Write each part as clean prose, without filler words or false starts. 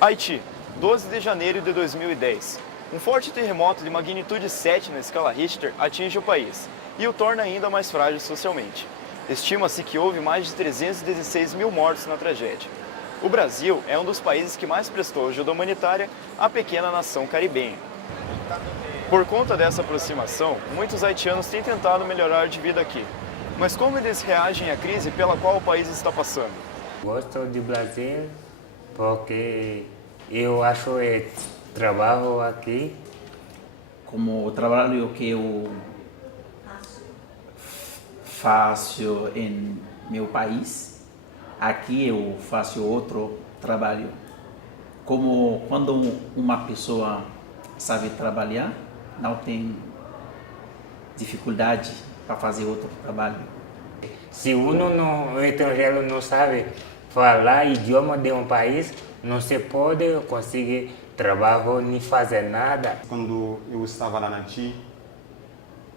Haiti, 12 de janeiro de 2010. Um forte terremoto de magnitude 7 na escala Richter atinge o país e o torna ainda mais frágil socialmente. Estima-se que houve mais de 316 mil mortos na tragédia. O Brasil é um dos países que mais prestou ajuda humanitária à pequena nação caribenha. Por conta dessa aproximação, muitos haitianos têm tentado melhorar de vida aqui. Mas como eles reagem à crise pela qual o país está passando? Gosto do Brasil porque eu acho trabalho aqui. Como o trabalho que eu faço em meu país, aqui eu faço outro trabalho. Como quando uma pessoa sabe trabalhar, não tem dificuldade para fazer outro trabalho. Se o estrangeiro não sabe falar idioma de um país, não se pode conseguir trabalho nem fazer nada. Quando eu estava lá na Haiti,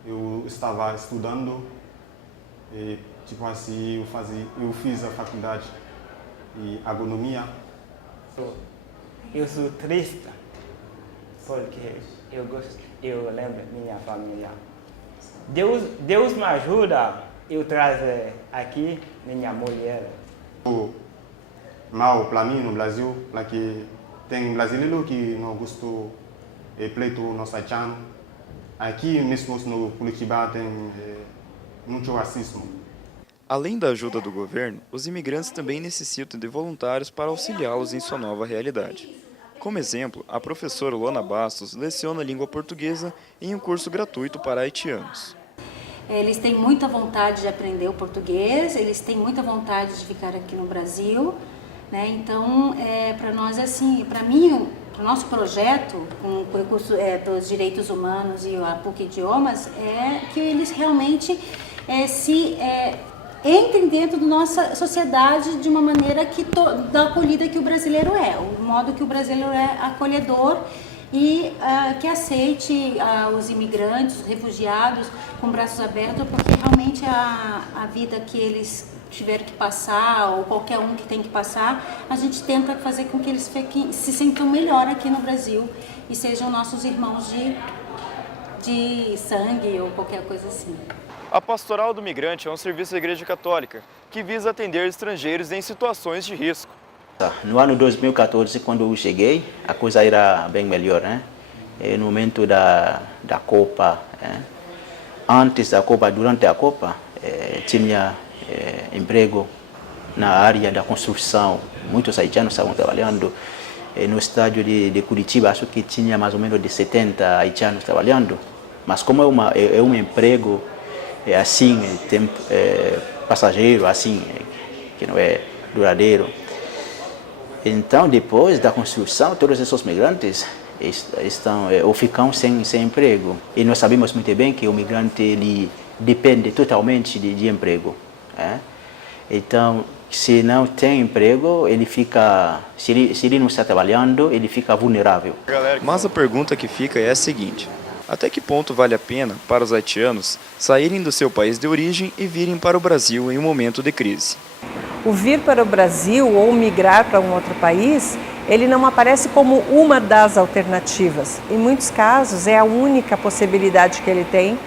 eu estava estudando e tipo assim eu fiz a faculdade de agronomia. Eu sou triste porque eu lembro minha família. Deus me ajuda eu trazer aqui minha mulher. Mal para mim no Brasil, porque tem brasileiro que não gostou de pleito nosso haitiano. Aqui mesmo no Curitiba tem muito racismo. Além da ajuda do governo, os imigrantes também necessitam de voluntários para auxiliá-los em sua nova realidade. Como exemplo, a professora Luana Bastos leciona língua portuguesa em um curso gratuito para haitianos. Eles têm muita vontade de aprender o português, eles têm muita vontade de ficar aqui no Brasil, né? Então, para nós, assim, para mim, o nosso projeto com o curso dos Direitos Humanos e a PUC Idiomas é que eles realmente entrem dentro da nossa sociedade de uma maneira da acolhida que o brasileiro é, o modo que o brasileiro é acolhedor e que aceite os imigrantes, os refugiados com braços abertos, porque realmente a vida que eles tiveram que passar, ou qualquer um que tem que passar, a gente tenta fazer com que eles se sintam melhor aqui no Brasil e sejam nossos irmãos de sangue ou qualquer coisa assim. A Pastoral do Migrante é um serviço da Igreja Católica que visa atender estrangeiros em situações de risco. No ano 2014, quando eu cheguei, a coisa era bem melhor, né? No momento da Copa, antes da Copa, durante a Copa, tinha emprego na área da construção. Muitos haitianos estavam trabalhando. No estádio de Curitiba, acho que tinha mais ou menos de 70 haitianos trabalhando. Mas como é um emprego assim, passageiro, assim, que não é duradouro. Então, depois da construção, todos esses migrantes estão ou ficam sem emprego. E nós sabemos muito bem que o migrante ele depende totalmente de emprego. Então, se não tem emprego, se ele não está trabalhando, ele fica vulnerável. Mas a pergunta que fica é a seguinte: até que ponto vale a pena para os haitianos saírem do seu país de origem e virem para o Brasil em um momento de crise? O vir para o Brasil ou migrar para um outro país, ele não aparece como uma das alternativas. Em muitos casos, é a única possibilidade que ele tem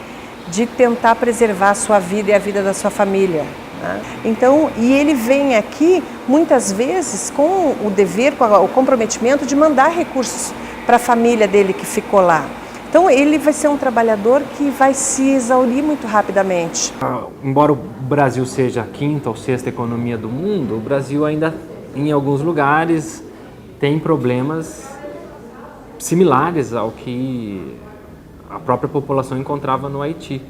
de tentar preservar a sua vida e a vida da sua família, né? Então, e ele vem aqui, muitas vezes, com o dever, com o comprometimento de mandar recursos para a família dele que ficou lá. Então ele vai ser um trabalhador que vai se exaurir muito rapidamente. Embora o Brasil seja a quinta ou sexta economia do mundo, o Brasil ainda, em alguns lugares, tem problemas similares ao que a própria população encontrava no Haiti.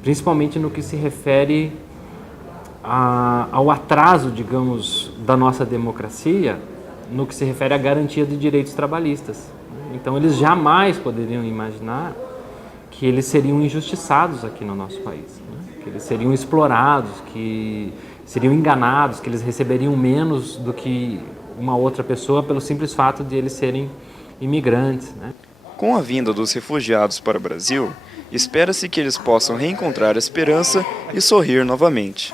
Principalmente no que se refere ao atraso, digamos, da nossa democracia, no que se refere à garantia de direitos trabalhistas. Então, eles jamais poderiam imaginar que eles seriam injustiçados aqui no nosso país, né? Que eles seriam explorados, que seriam enganados, que eles receberiam menos do que uma outra pessoa pelo simples fato de eles serem imigrantes, né? Com a vinda dos refugiados para o Brasil, espera-se que eles possam reencontrar a esperança e sorrir novamente.